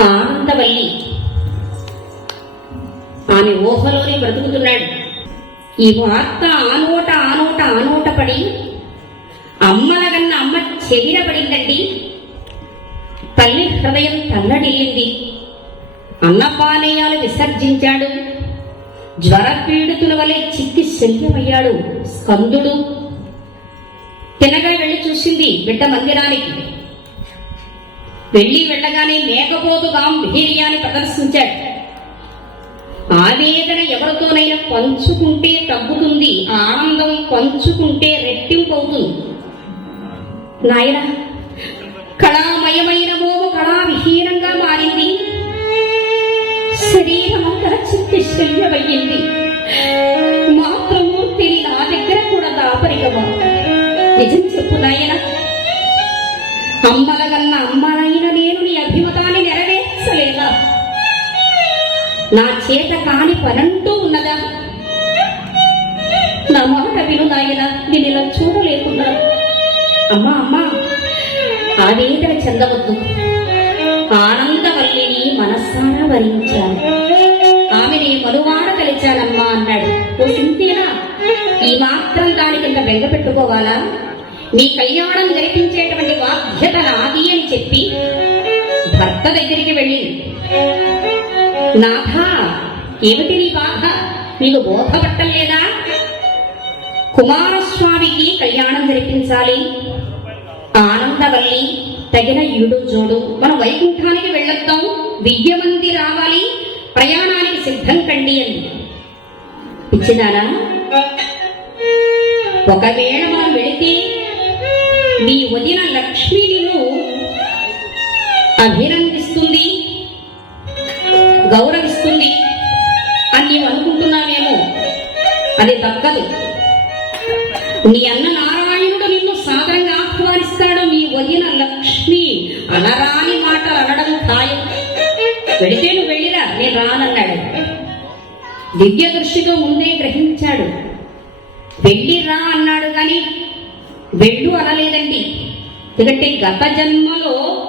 ఆనందవల్లి ఆమె ఊహలోనే బ్రతుకుతున్నాడు. ఈ వార్త ఆనోట ఆనోట ఆనోట పడి అమ్మలగన్న అమ్మ చెవిన పడిందండి. తల్లి హృదయం తల్లడిల్లింది. అన్నపానీయాలు విసర్జించాడు. జ్వర పీడితుల వలె చిక్కి శల్యమయ్యాడు స్కందుడు. తినగా వెళ్ళి చూసింది బిడ్డ మందిరానికి. వెళ్ళి వెళ్ళగానే మేకపోతు గాంభీర్యాన్ని ప్రదర్శించాడు. ఆవేదన ఎవరితోనైనా పంచుకుంటే తగ్గుతుంది ఆనందం పంచుకుంటే రెట్టింపు అవుతుంది. నాయన కళామయమైన మోము కళావిహీనంగా మారింది. శరీరం అంతా శల్యమయ్యింది మాతృమూర్తిని నా దగ్గర కూడా దాపరికమా? నిజం చెప్పు నాయన. అమ్మల కన్నా అమ్మలైన నేను నీ అభిమతాన్ని నెరవేర్చలేదా? నా చేత కాని పనంటూ ఉన్నదా? నా మాట విను నాయన నేను ఇలా చూడలేకున్నా. అమ్మా అమ్మా ఆవేదన చెందవద్దు. ఆనందవల్లిని మనస్సారా వరించాను. ఆమెని మనువాడ కలిచానమ్మా అన్నాడు. ఓ సింతేనా ఈ మాత్రం దాని కింద బెంగ పెట్టుకోవాలా నీ కళ్యాణం జరిపించేటువంటి బాధ్యత నాది అని చెప్పి భర్త దగ్గరికి వెళ్ళి నాథ ఏమిటి నీ బాధ? నీకు బోధపట్టం లేదా? కుమారస్వామికి కళ్యాణం జరిపించాలి. ఆనందవల్లి తగిన ఈడు జోడు. మనం వైకుంఠానికి వెళ్ళొద్దాం. విద్యమంది రావాలి. ప్రయాణానికి సిద్ధం కండి అని. ఇచ్చినారా ఒకవేళ మనం వెళితే నీ వదిన లక్ష్మి నిన్ను అభినందిస్తుంది గౌరవిస్తుంది. అని నీవు అనుకుంటున్నావేమో అది దక్కదు నీ అన్న నారాయణుడు నిన్ను సాదరంగా ఆహ్వానిస్తాడు మీ వదిన లక్ష్మి. అనరాని మాటలు అనడం ఖాయం. వెళితే నువ్వు వెళ్ళిరా నేను రానన్నాడు. దివ్య దృష్టితో ముందే గ్రహించాడు. వెళ్ళిరా అన్నాడు కానీ వెళ్ళు అనలేదని ఎందుకంటే గత జన్మలో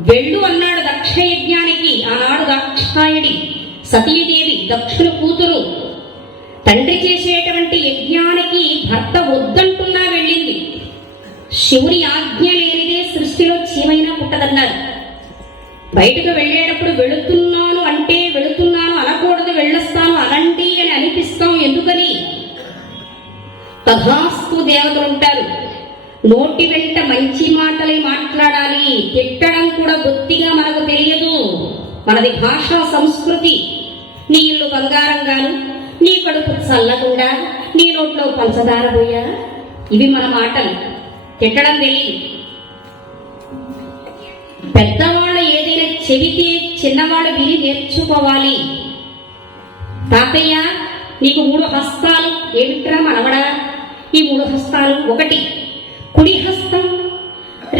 వెళ్ళు అన్నాడు దక్ష యజ్ఞానికి ఆనాడు దాక్షాయణి సతీదేవి దక్షుల కూతురు. తండ్రి చేసేటువంటి యజ్ఞానికి భర్త వద్దంటున్నా వెళ్ళింది. శివుని ఆజ్ఞ లేనిదే సృష్టిలో చీమైనా పుట్టదన్నారు. బయటకు వెళ్ళేటప్పుడు వెళుతున్నాను అంటే వెళుతున్నాను అనకూడదు వెళ్ళొస్తాను అనండి అని అనిపిస్తాం. ఎందుకని? తథాస్తు దేవతలు ఉంటారు. నోటి వెంట మంచి మాటలే మాట్లాడాలి. తిట్టడం కూడా బొత్తిగా మనకు తెలియదు. మనది భాషా సంస్కృతి. నీ ఇల్లు బంగారంగాను నీ కడుపు చల్లకుండా నీ నోట్లో పంచదార పోయా? ఇవి మన మాటలు. తిట్టడం తెలియదు. పెద్దవాళ్ళు ఏదైనా చెబితే చిన్నవాళ్ళు విని నేర్చుకోవాలి. తాతయ్య నీకు మూడు హస్తాలు. ఏమిట్రా మనవడా? ఈ మూడు హస్తాలు ఒకటి. కుడి హస్తం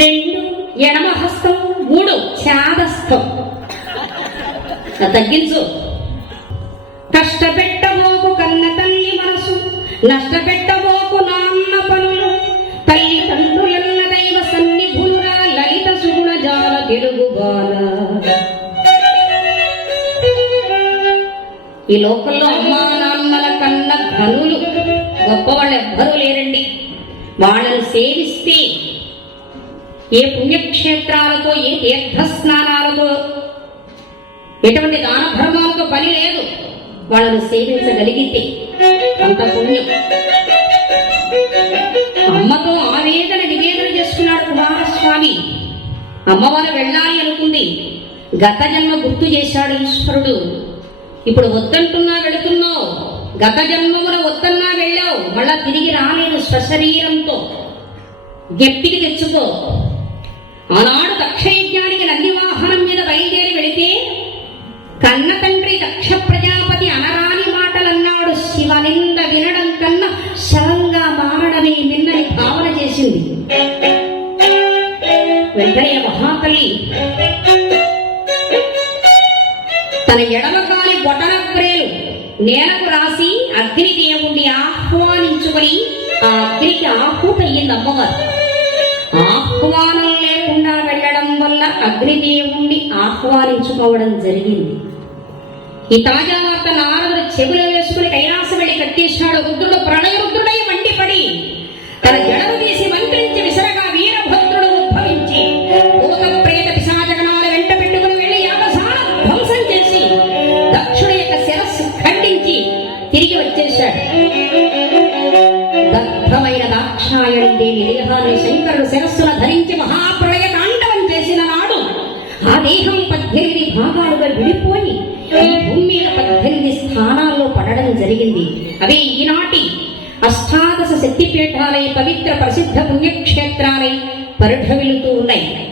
రెండు ఎడమ హస్తం మూడు చాదస్తం తగ్గించు. కష్టపెట్టబోకు కన్న తల్లి మనసు నష్టపెట్టబోకు నాన్న పనులు. తల్లి తండ్రులన్న దైవ సన్నిధులురా లలిత సుగుణ జాల తెలుగు బాల. ఈ లోకంలో అమ్మా నాన్నల కన్న ధనులు గొప్పవాళ్ళు ఎవ్వరూ లేరండి. వాళ్ళని సేవిస్తే ఏ పుణ్యక్షేత్రాలతో ఏ తీర్థస్నానాలతో ఎటువంటి దాన ధర్మాలతో పని లేదు. వాళ్ళను సేవించగలిగితే అంత పుణ్యం. అమ్మతో ఆవేదన నివేదన చేసుకున్నాడు కుమారస్వామి. అమ్మవారు వెళ్ళాలి అనుకుంది. గత జన్మ గుర్తు చేశాడు ఈశ్వరుడు. ఇప్పుడు వద్దంటున్నా వెళుతున్నావు. గత జన్మమున వద్దన్నా వెళ్ళావు. మళ్ళా తిరిగి రాలేదు స్వశరీరంతో. గట్టికి తెచ్చుకో. ఆనాడు దక్షయజ్ఞానికి నంది వాహనం మీద బయలుదేరి వెళితే కన్న తండ్రి దక్ష ప్రజాపతి అనరాని మాటలన్నాడు. శివ నింద వినడం కన్నా శవంగా మారడమే నిన్నని భావన చేసింది. వెంటనే మహాతల్లి తన ఎడమకాలి బొటన నేలకు రాసి అగ్ని దేవుణ్ణి ఆహ్వానించుకొని ఆ అగ్నికి ఆహుతయ్యింది అమ్మవారు. ఆహ్వానం లేకుండా వెళ్ళడం వల్ల అగ్నిదేవుణ్ణి ఆహ్వానించుకోవడం జరిగింది. ఈ తాజా వార్త నారదుడు చెవులు వేసుకుని కైలాసం వెళ్ళి కట్టేసినాడు రుద్రుడు ప్రళయ రుద్రుడై మండిపడి తన జడలు పడడం జరిగింది. అవి ఈనాటి అష్టాదశ శక్తిపీఠాలై పవిత్ర ప్రసిద్ధ పుణ్యక్షేత్రాలై పరిఢవిలుతూ ఉన్నాయి.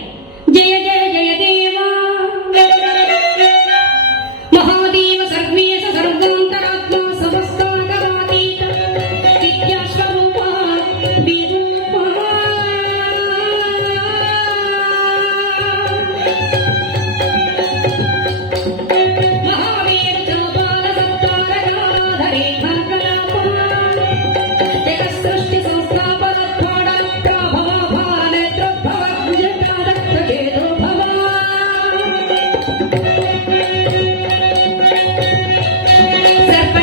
Gracias.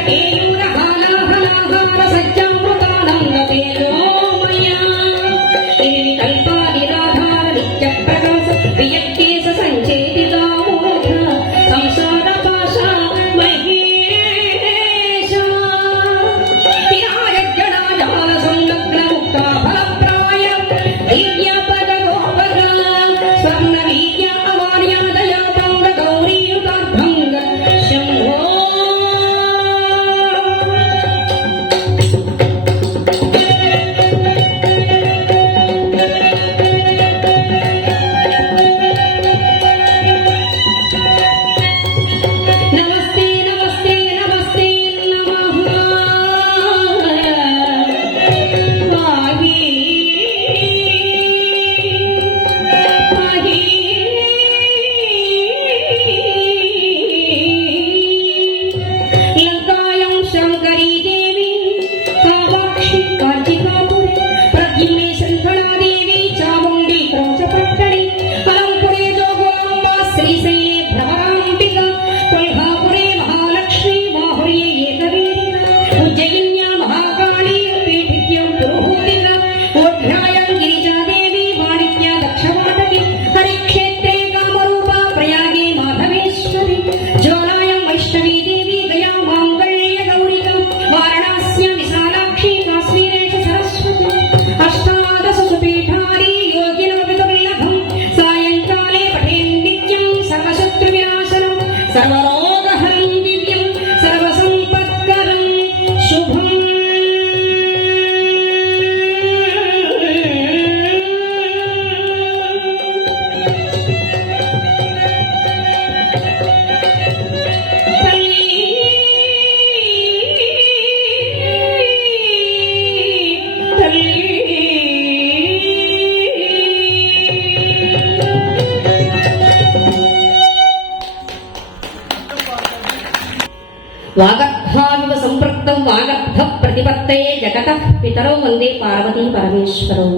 జగత పితరో వందే పార్వతీ పరమేశ్వరం.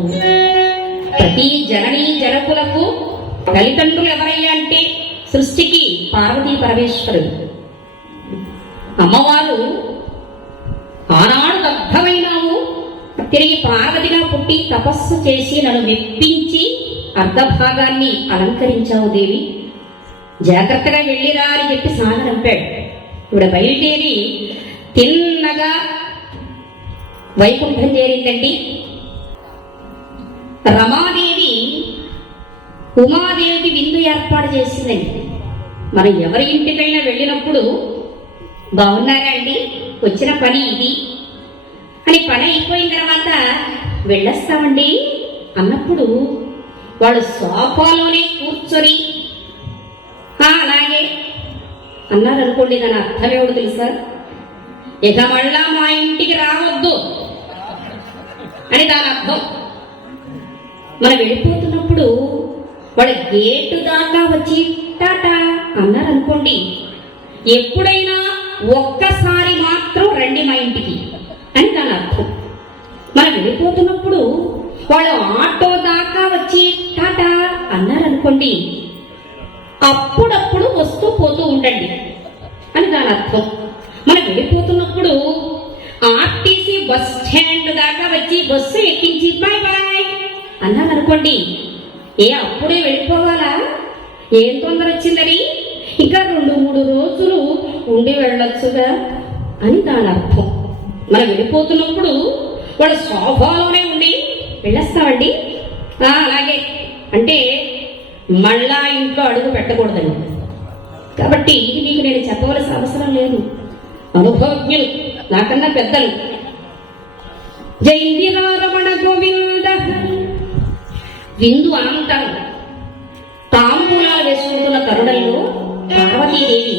ప్రతి జననీ జనకులకు తల్లిదండ్రులు ఎవరయ్యా అంటే సృష్టికి పార్వతీ పరమేశ్వరుడు. అమ్మవారు ఆనాడు దగ్ధమైనావు. తిరిగి పార్వతిగా పుట్టి తపస్సు చేసి నన్ను మెప్పించి అర్ధభాగాన్ని అలంకరించావు దేవి. జాగ్రత్తగా వెళ్ళిరా అని చెప్పి సాగనంపాడు. ఇప్పుడు బయలుదేరి తిన్నగా వైకుంఠం చేరిందండి. రమాదేవి ఉమాదేవికి విందు ఏర్పాటు చేసిందండి. మనం ఎవరి ఇంటికైనా వెళ్ళినప్పుడు బాగున్నారా అండి? వచ్చిన పని ఇది. అని పని అయిపోయిన తర్వాత వెళ్ళొస్తామండి. అన్నప్పుడు వాడు సోఫాలోనే కూర్చొని అలాగే అన్నారు అనుకోండి దాని అర్థం తెలుసా? ఇక మళ్ళా మా ఇంటికి రావద్దు. అని దాని అర్థం మనం వెళ్ళిపోతున్నప్పుడు వాళ్ళ గేటు దాకా వచ్చి టాటా అన్నారు అనుకోండి ఎప్పుడైనా ఒక్కసారి మాత్రం రండి మా ఇంటికి అని దాని అర్థం మనం వెళ్ళిపోతున్నప్పుడు వాళ్ళు ఆటో దాకా వచ్చి టాటా అన్నారు అనుకోండి అప్పుడప్పుడు వస్తూ పోతూ ఉండండి అని దాని అర్థం మనం వెళ్ళిపోతున్నప్పుడు ఆర్టీసీ బస్ స్టాండ్ దాకా వచ్చి బస్సు ఎక్కించి బాయ్ బాయ్ అన్నాను అనుకోండి ఏ అప్పుడే వెళ్ళిపోవాలా? ఏం తొందర వచ్చిందని ఇంకా రెండు మూడు రోజులు ఉండి వెళ్ళొచ్చుగా అని దాని అర్థం మనం వెళ్ళిపోతున్నప్పుడు వాళ్ళ సోఫాలోనే ఉండి వెళ్ళేస్తామండి. అలాగే. అంటే మళ్ళా ఇంట్లో అడుగు పెట్టకూడదండి. కాబట్టి ఇది మీకు నేను చెప్పవలసిన అవసరం లేదు. అనుభవజ్ఞులు నాకన్నా పెద్దలు జైందిరారమణ గోవింద విందు అనంతరం తాంబూలాలు వేసుకుంటున్న తరుణంలో పార్వతీదేవి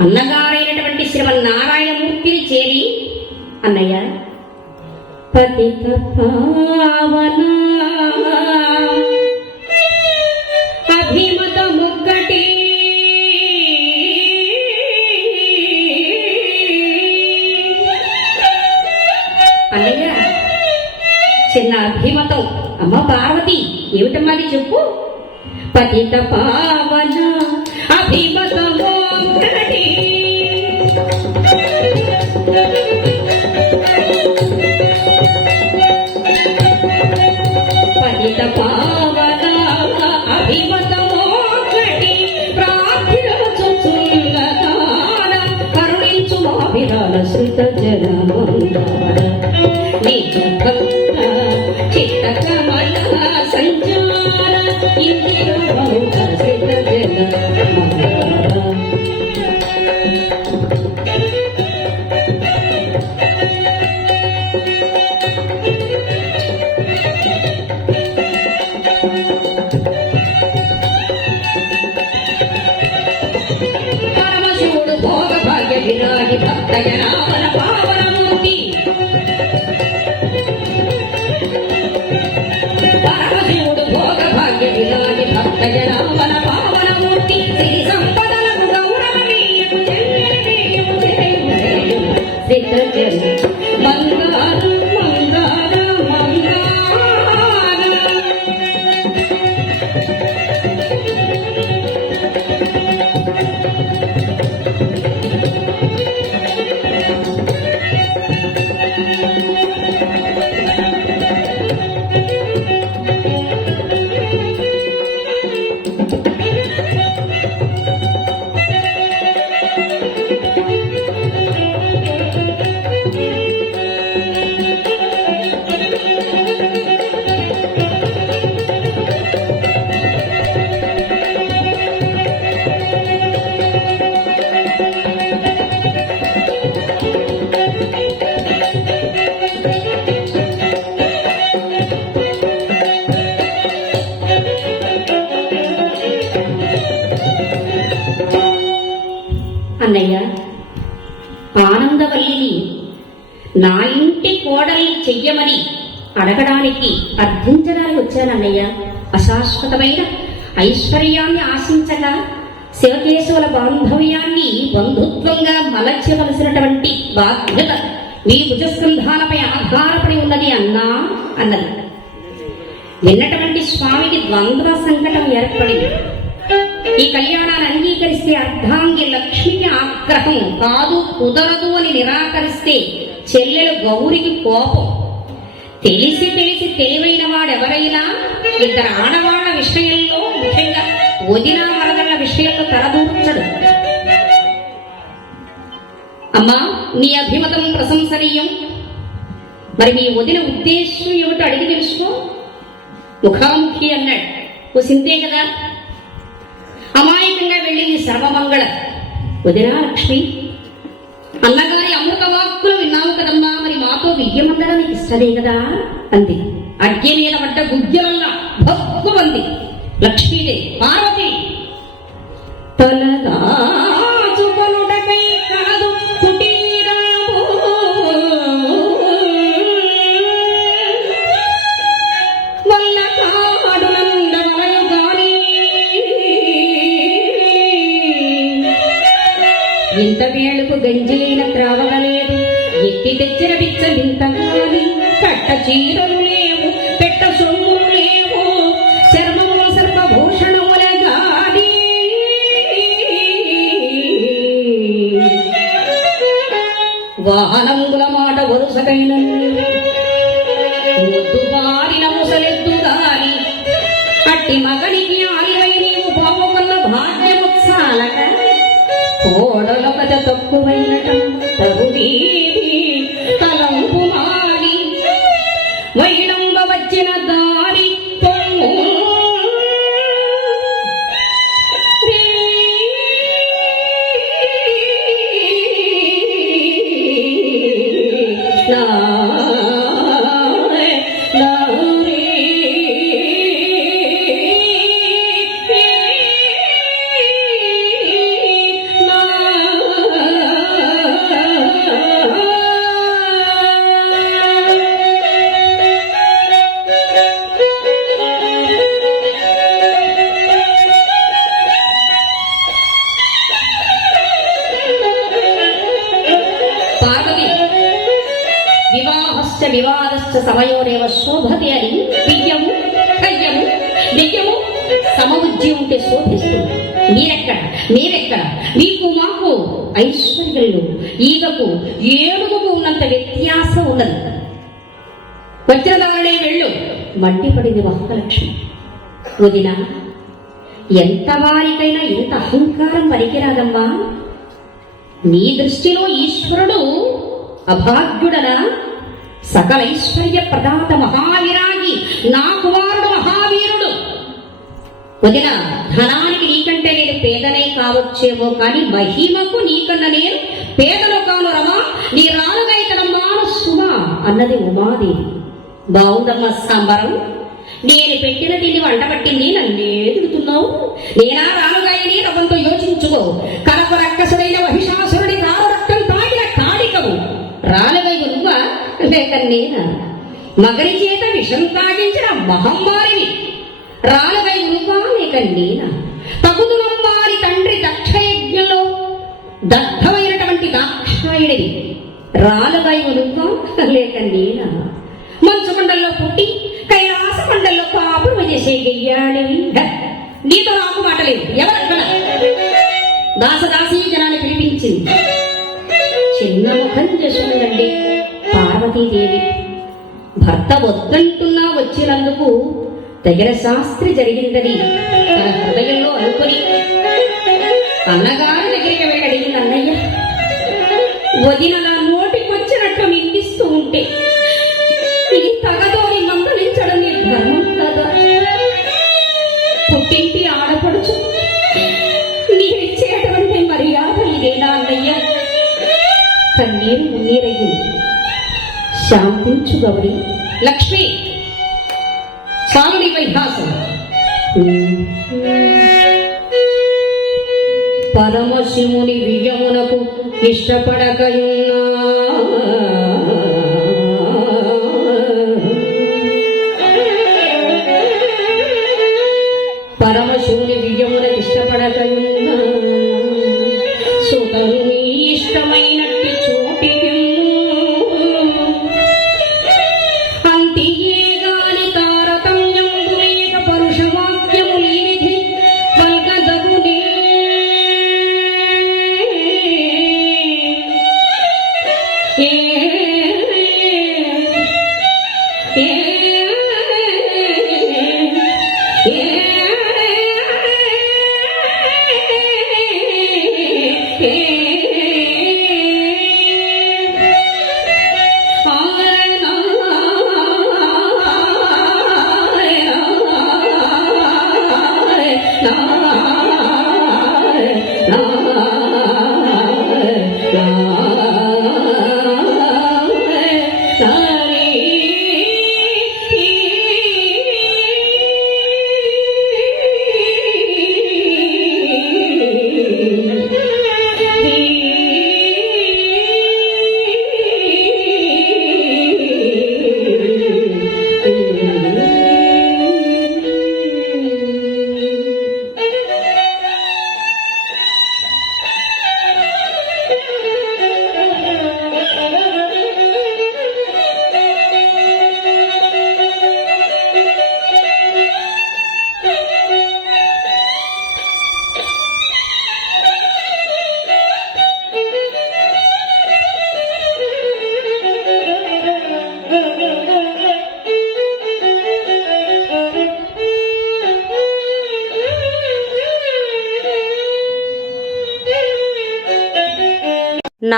అన్నగారైనటువంటి శ్రీమన్నారాయణమూర్తిని చేరి అన్నయ్య పతిత పావనా అమ్మ పార్వతి ఏమిటమ్మా అది చెప్పు? పతిత పా అడగడానికి అర్థించడానికి వచ్చానన్నయ్య అశాశ్వతమైన ఐశ్వర్యాన్ని ఆశించగా శివకేశవుల బాంధవ్యాన్ని బంధుత్వంగా మలచవలసినటువంటి బాధ్యత మీ భుజస్కంధాలపై ఆధారపడి ఉన్నది అన్నా అన్నది. విన్నటువంటి స్వామికి ద్వంద్వ సంకటం ఏర్పడింది. ఈ కళ్యాణాన్ని అంగీకరిస్తే అర్ధాంగి లక్ష్మికి ఆగ్రహం కాదు కుదరదు అని నిరాకరిస్తే చెల్లెలు గౌరికి కోపం. తెలిసి తెలిసి తెలివైన వాడెవరైనా ఇద్దరు ఆడవాళ్ళ విషయంలో ముఖ్యంగా వదిన వరదల విషయంలో తలదూర్చడు అమ్మా నీ అభిమతం ప్రశంసనీయం. మరి మీ వదిన ఉద్దేశం ఏమిటో అడిగి తెలుసుకో. ముఖాముఖి అన్నాడు. ఓ సింతే కదా. అమాయకంగా వెళ్ళింది సర్వమంగళ. వదినా లక్ష్మి అన్నగా మరి మాతో ఇష్టమే కదా? అంది. అగ్గి మీద పడ్డ గుజ్జలల్లా భక్కుమంది లక్ష్మీదేవి పార్వతి! తలదాచుకొనుటకై ఇంత వేళకు గంజిలైన త్రావగలే తల్లి దగ్గర విచ్చలింతగాని కట్ట చీరలు లేవు పెట్ట సొమ్ములు లేవు. చర్మము సర్వభూషణముల గాని వాహనముల మాట వరుసకైన ముద్దు మారిన ముసలెద్దు గాని కట్టి మగనికి ఆలివై నీవు బాబుకున్న భాగ్యముత్సాలక. కోడలొకత తక్కువైనట తగుదీవి వైలంబ వచ్చిన వివాహస్య వివాదస్య సమయోరేవ శోభతే అని బియ్యము కయ్యము బియ్యము సమబుద్ధి ఉంటే శోభిస్తుంది. మీరెక్కడ? మీరెక్కడ? మీకు మాకు ఐశ్వర్యంలో ఈగకు ఏడుగుకు ఉన్నంత వ్యత్యాసం ఉన్నది వచ్చిన దానే వెళ్ళు. మండిపడింది మహాలక్ష్మి. వదిన ఎంత వారికైనా ఎంత అహంకారం పనికిరాదమ్మా. నీ దృష్టిలో ఈశ్వరుడు అభాగ్యుడనా? సకల ఐశ్వర్య ప్రదాత మహావిరాగి నా కుమారుడు మహావీరుడు. వదిన ధనానికి నీకంటే నేను పేదనే కావచ్చేమో కానీ మహిమకు నీకన్నా నేను పేదలు కాను రమా నీ రానుగైతనమ్మాను సుమా అన్నది ఉమాదేవి. బాగుందమ్మా సాంబరం. నేను పెట్టిన తిండి వంట పట్టింది నన్ను తిడుతున్నావు. నేనా రాలుగాయని రవంతో యోచించుకో. కరప రక్కసుడైన మహిషాసు లేక నేనా మగరి చేత విషం తాగించిన మహమ్మారిని. రాలవై నువ్వా లేక నేనా తగుదునంబారి తండ్రి దక్షయజ్ఞంలో దగ్ధమైనటువంటి దాక్షాయుడిని రాలవై నువ్వా లేక నేనా మంచు మండల్లో పుట్టి కైలాస మండల్లో కాపురం చేసే గెయ్యాడివి నీతో నాకు మాటలేదు ఎవరు దాసదాసీ జనాన్ని పిలిపించింది. చిన్న ముఖం చేసుకుందండి పార్వతీదేవి. భర్త వద్దంటున్నా వచ్చినందుకు తగిన శాస్త్రి జరిగిందని తన హృదయంలో అనుకుని అన్నగారి దగ్గరికి వెళ్ళి అడిగింది అన్నయ్య వదిన నా నోటికొచ్చినట్లు నిందిస్తూ ఉంటే ఇది తగదో మందలించడం నీ ధర్మం కదా. పుట్టింటి ఆడపడుచు నీవిచ్చేటువంటి మర్యాద ఇదేనా అన్నయ్య? కన్నీరు మున్నీరయ్యి శాంతించు గౌరి లక్ష్మి సాగుని వైభాసం పరమశివుని విజమునకు ఇష్టపడకయున్నా.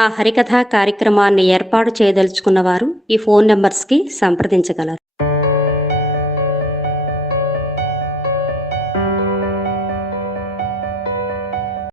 నా హరికథ కార్యక్రమాన్ని ఏర్పాటు చేయదలుచుకున్న వారు ఈ ఫోన్ నెంబర్స్కి సంప్రదించగలరు.